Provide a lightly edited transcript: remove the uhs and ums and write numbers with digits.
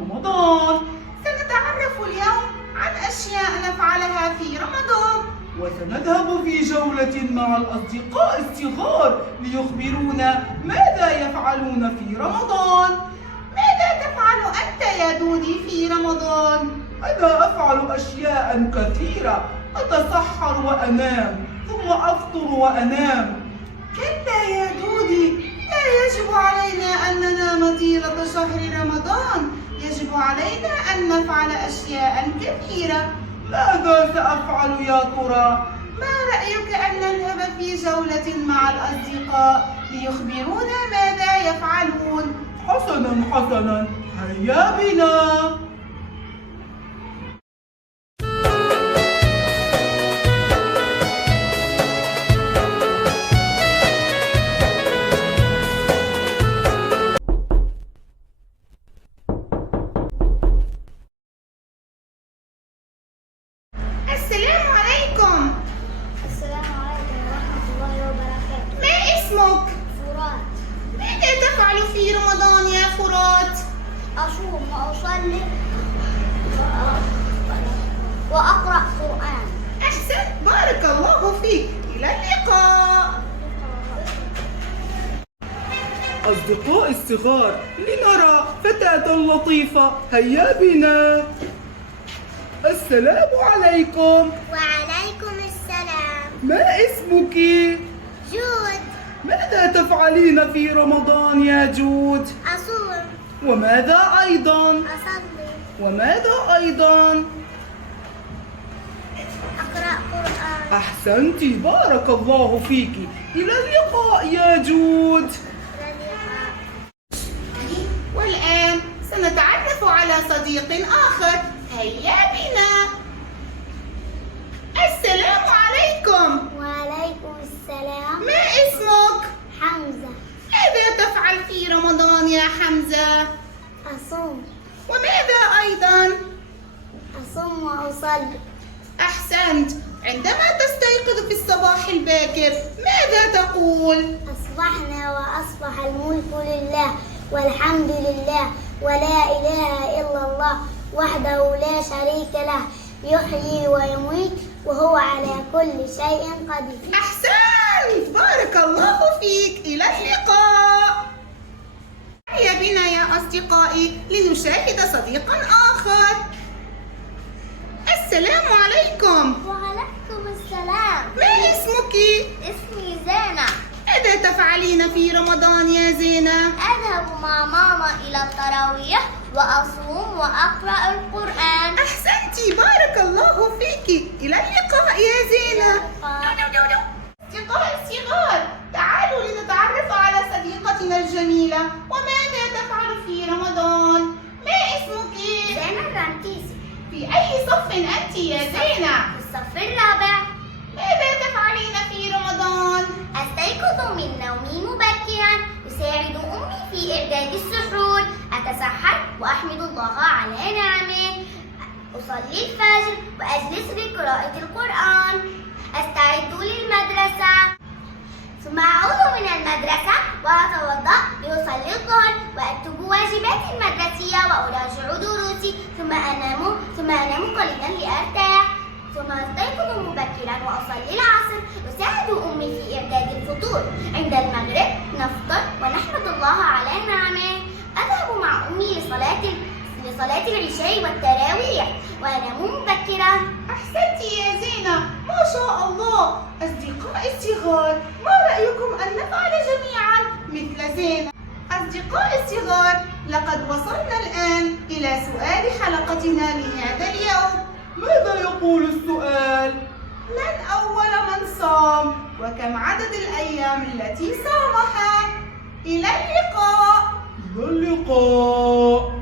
رمضان. سنتعرف اليوم عن أشياء نفعلها في رمضان. وسنذهب في جولة مع الأصدقاء الصغار ليخبرونا ماذا يفعلون في رمضان. ماذا تفعل أنت يا دودي في رمضان؟ أنا أفعل أشياء كثيرة. أتسحر وأنام ثم أفطر وأنام. كلا يا دودي، لا يجب علينا أن ننام طيلة شهر رمضان. يجب علينا أن نفعل أشياء كثيرة. ماذا سأفعل يا ترى؟ ما رأيك أن نذهب في جولة مع الأصدقاء ليخبرونا ماذا يفعلون؟ حسنا، هيا بنا. السلام عليكم. السلام عليكم ورحمة الله وبركاته. ما اسمك؟ فرات. ماذا تفعل في رمضان يا فرات؟ أصوم وأصلي وأقرأ قرآن. أحسن، بارك الله فيك. إلى اللقاء. أصدقائي الصغار، لنرى فتاة لطيفة. هيا بنا. السلام عليكم. وعليكم السلام. ما اسمك؟ جود. ماذا تفعلين في رمضان يا جود؟ أصوم. وماذا أيضا؟ أصلي. وماذا أيضا؟ أقرأ قرآن. أحسنت، بارك الله فيك. إلى اللقاء يا جود. والآن سنتعرف على صديق آخر. هيا بنا. السلام عليكم. وعليكم السلام. ما اسمك؟ حمزة. ماذا تفعل في رمضان يا حمزة؟ أصوم. وماذا أيضا؟ أصوم وأصلي. أحسنت. عندما تستيقظ في الصباح الباكر ماذا تقول؟ أصبحنا وأصبح الملك لله والحمد لله ولا إله إلا الله وحده لا شريك له يحيي ويميت وهو على كل شيء قدير. أحسنت، بارك الله فيك. إلى اللقاء. هيا بنا يا أصدقائي لنشاهد صديقا آخر. السلام عليكم. وعليكم السلام. ما اسمك؟ اسمي زينة. ماذا تفعلين في رمضان يا زينة؟ أذهب مع ماما إلى التراويح وأصوم وأقرأ القرآن. أحسنتي، بارك الله فيك. إلى اللقاء يا زينة. أصدقائي الصغار، تعالوا لنتعرف على صديقتنا الجميلة. وماذا تفعل في رمضان؟ ما اسمك؟ زينة الرنتيسي. في أي صف أنت يا زينة؟ في الصف الرابع. ماذا تفعلين في رمضان؟ أستيقظ من نومي مبكرا، أساعد أمي في إعداد السحور، أتسحر وأحمد الله على نعمه، أصلي الفجر وأجلس لقراءة القرآن، أستعد للمدرسة، ثم أعود من المدرسة وأتوضأ لأصلي الظهر وأكتب واجباتي المدرسية وأراجع دروسي، ثم أنام قليلا لأرتاح، ثم أستيقظ مبكرا وأصلي العصر، أساعد أمي في إعداد الفطور. عند المغرب نفطر ونحمد الله على نعمه، أذهب مع أمي لصلاة العشاء والتراويح وأنام مبكرا. أحسنتي يا زينة، ما شاء الله. أصدقائي الصغار، ما رأيكم أن نفعل جميعا مثل زينة؟ أصدقائي الصغار، لقد وصلنا الآن إلى سؤال حلقتنا لهذا اليوم. ماذا يقول السؤال؟ من أول من صام؟ وكم عدد الأيام التي صامها؟ إلى اللقاء. إلى اللقاء.